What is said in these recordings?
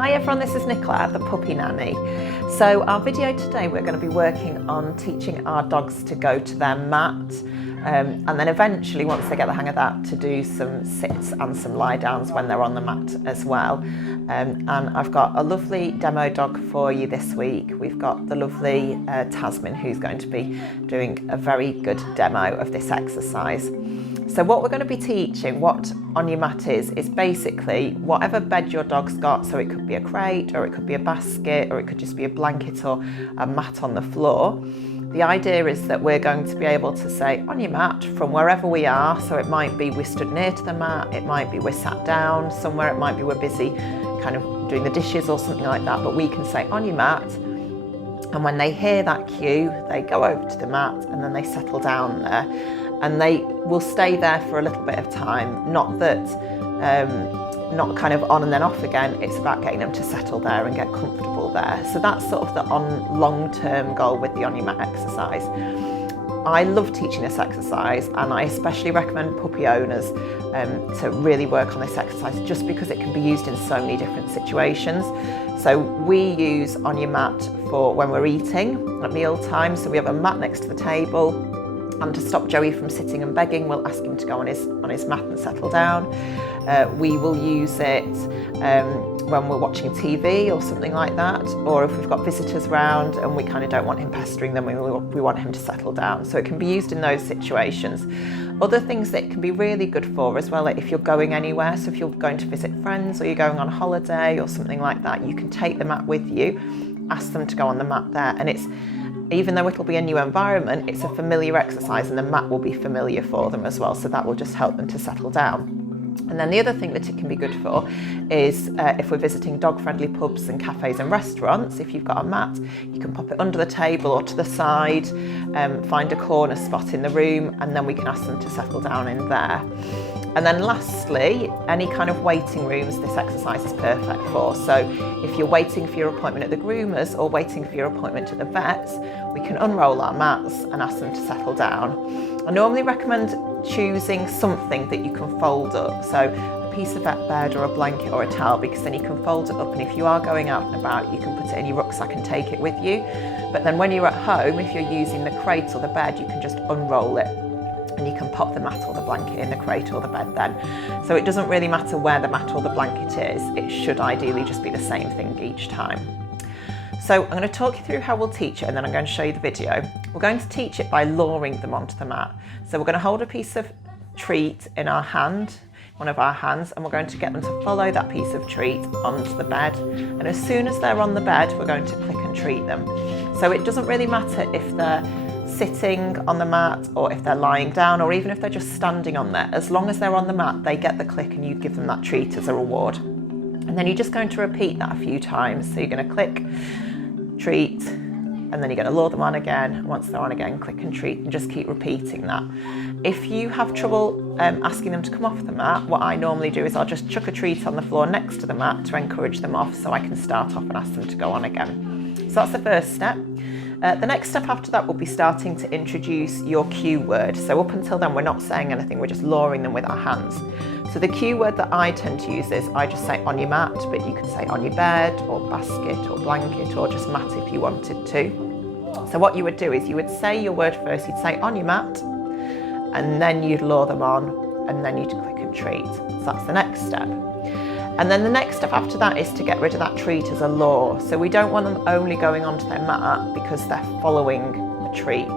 Hi everyone, this is Nicola at The Puppy Nanny. So our video today, we're going to be working on teaching our dogs to go to their mat and then eventually, once they get the hang of that, to do some sits and some lie downs when they're on the mat as well. And I've got a lovely demo dog for you this week. We've got the lovely Tasman, who's going to be doing a very good demo of this exercise. So what we're going to be teaching, what On Your Mat is basically whatever bed your dog's got. So it could be a crate, or it could be a basket, or it could just be a blanket or a mat on the floor. The idea is that we're going to be able to say on your mat from wherever we are. So it might be we're stood near to the mat, it might be we're sat down somewhere, it might be we're busy kind of doing the dishes or something like that, but we can say on your mat. And when they hear that cue, they go over to the mat and then they settle down there. And they will stay there for a little bit of time. Not kind of on and then off again. It's about getting them to settle there and get comfortable there. So that's sort of the long-term goal with the On Your Mat exercise. I love teaching this exercise, and I especially recommend puppy owners to really work on this exercise, just because it can be used in so many different situations. So we use On Your Mat for when we're eating at meal time. So we have a mat next to the table. And to stop Joey from sitting and begging, we'll ask him to go on his mat and settle down. We will use it when we're watching TV or something like that, or if we've got visitors around and we kind of don't want him pestering them, we want him to settle down. So it can be used in those situations. Other things that it can be really good for as well, like if you're going anywhere, so if you're going to visit friends or you're going on holiday or something like that, you can take the mat with you, ask them to go on the mat there, and even though it'll be a new environment, it's a familiar exercise and the mat will be familiar for them as well. So that will just help them to settle down. And then the other thing that it can be good for is if we're visiting dog-friendly pubs and cafes and restaurants, if you've got a mat, you can pop it under the table or to the side, find a corner spot in the room, and then we can ask them to settle down in there. And then lastly, any kind of waiting rooms this exercise is perfect for. So if you're waiting for your appointment at the groomers or waiting for your appointment at the vets, we can unroll our mats and ask them to settle down. I normally recommend choosing something that you can fold up. So a piece of vet bed or a blanket or a towel, because then you can fold it up, and if you are going out and about, you can put it in your rucksack and take it with you. But then when you're at home, if you're using the crate or the bed, you can just unroll it. And you can pop the mat or the blanket in the crate or the bed then. So it doesn't really matter where the mat or the blanket is, it should ideally just be the same thing each time. So I'm going to talk you through how we'll teach it, and then I'm going to show you the video. We're going to teach it by luring them onto the mat. So we're going to hold a piece of treat in our hand, one of our hands, and we're going to get them to follow that piece of treat onto the bed. And as soon as they're on the bed, we're going to click and treat them. So it doesn't really matter if they're sitting on the mat or if they're lying down, or even if they're just standing on there. As long as they're on the mat, they get the click and you give them that treat as a reward. And then you're just going to repeat that a few times. So you're going to click, treat, and then you're going to lure them on again. Once they're on again, click and treat, and just keep repeating that. If you have trouble asking them to come off the mat, what I normally do is I'll just chuck a treat on the floor next to the mat to encourage them off, so I can start off and ask them to go on again. So that's the first step. The next step after that will be starting to introduce your cue word. So up until then, we're not saying anything, we're just luring them with our hands. So the cue word that I tend to use is, I just say on your mat, but you can say on your bed or basket or blanket or just mat if you wanted to. So what you would do is you would say your word first, you'd say on your mat, and then you'd lure them on, and then you'd click and treat. So that's the next step. And then the next step after that is to get rid of that treat as a lure. So we don't want them only going onto their mat because they're following a treat.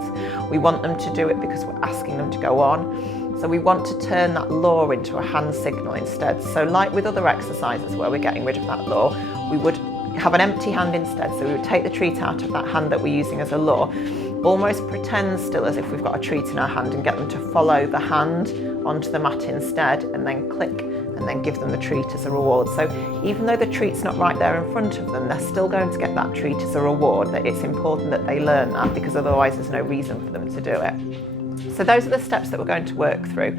We want them to do it because we're asking them to go on. So we want to turn that lure into a hand signal instead. So like with other exercises where we're getting rid of that lure, we would have an empty hand instead. So we would take the treat out of that hand that we're using as a lure, almost pretend still as if we've got a treat in our hand, and get them to follow the hand onto the mat instead, and then click, and then give them the treat as a reward. So even though the treat's not right there in front of them, they're still going to get that treat as a reward. That it's important that they learn that, because otherwise there's no reason for them to do it. So those are the steps that we're going to work through.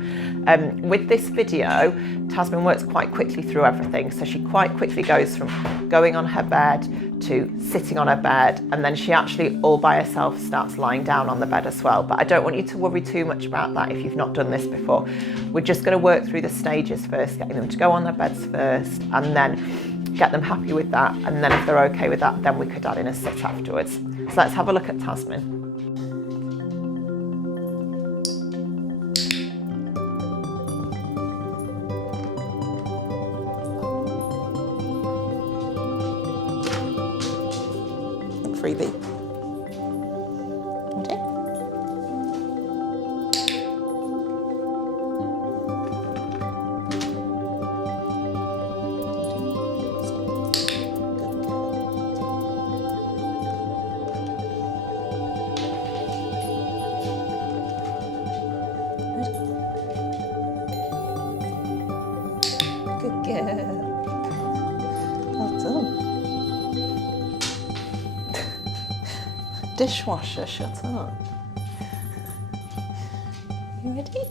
With this video, Tasman works quite quickly through everything. So she quite quickly goes from going on her bed to sitting on her bed, and then she actually all by herself starts lying down on the bed as well. But I don't want you to worry too much about that if you've not done this before. We're just going to work through the stages first, getting them to go on their beds first, and then get them happy with that, and then if they're okay with that, then we could add in a sit afterwards. So let's have a look at Tasman. Freebie. Okay. Good girl. Well done. Dishwasher, shut up. You ready?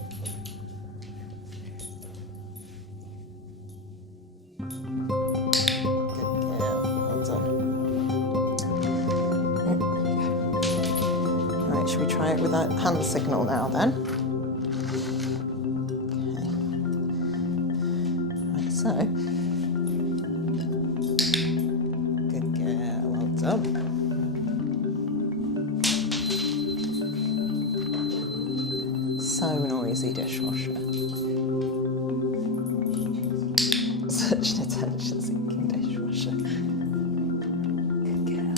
Good girl. Well done. There you go. Right, should we try it without hand signal now then? So, good girl, well done. So noisy dishwasher. Such an attention-seeking dishwasher. Good girl.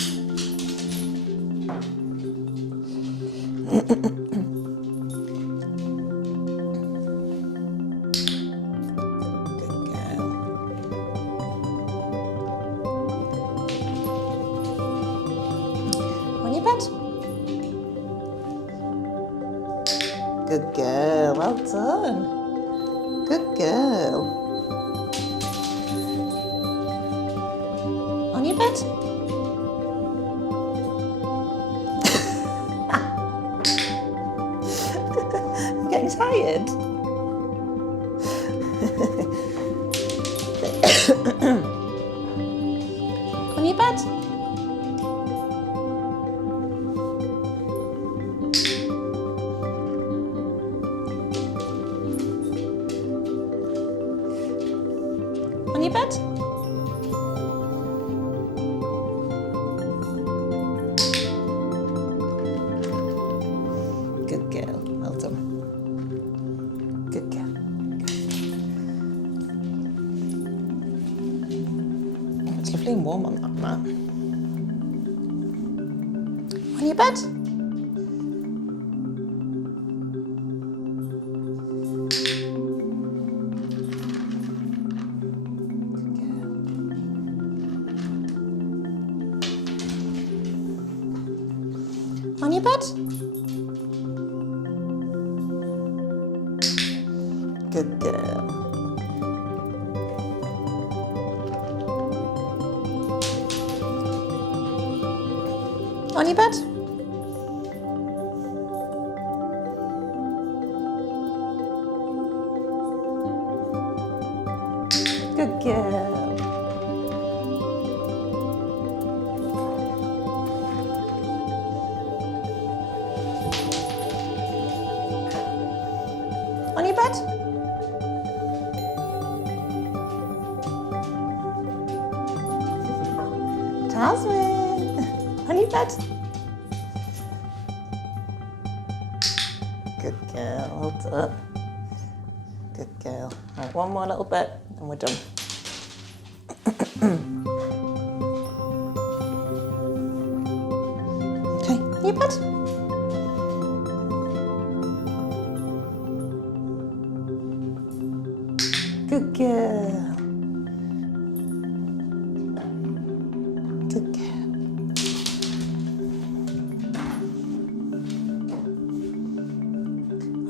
Good girl, well done. Good girl. On your bed. You're getting tired? On your bed. On your bed. Good girl, well done. Good girl. It's lovely and warm on that mat. On your bed. On your bed. Good girl. On your bed. Good girl. On your bed. Tasman. On your bed. Good girl, well done. Good girl. Right, one more little bit and we're done. Okay, on your bed. Good girl. Good girl.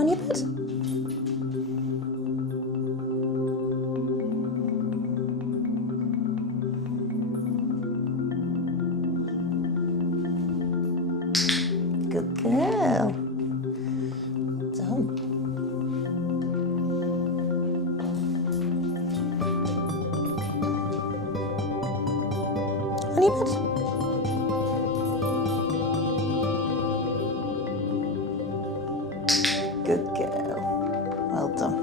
On your bed. Good girl. Done. On your bed. Good girl. Well done.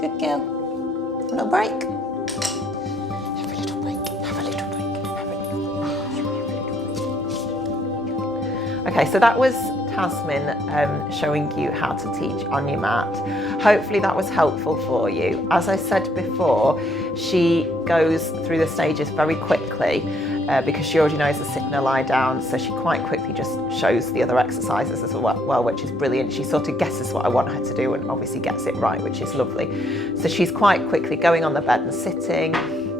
Good girl. A little break. Every little break Okay, so that was Tasmin showing you how to teach on your mat. Hopefully that was helpful for you. As I said before, she goes through the stages very quickly because she already knows the sit and a lie down, so she quite quickly just shows the other exercises as well, which is brilliant. She sort of guesses what I want her to do and obviously gets it right, which is lovely. So she's quite quickly going on the bed and sitting,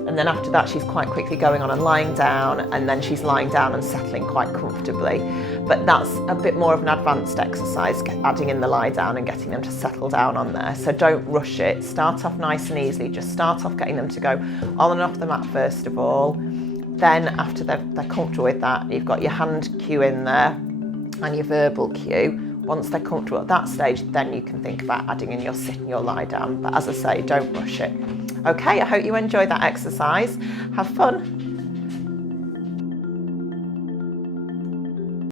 and then after that she's quite quickly going on and lying down, and then she's lying down and settling quite comfortably. But that's a bit more of an advanced exercise, adding in the lie down and getting them to settle down on there. So don't rush it. Start off nice and easily. Just start off getting them to go on and off the mat first of all. Then after they're comfortable with that, you've got your hand cue in there and your verbal cue. Once they're comfortable at that stage, then you can think about adding in your sit and your lie down. But as I say, don't rush it. Okay, I hope you enjoy that exercise. Have fun.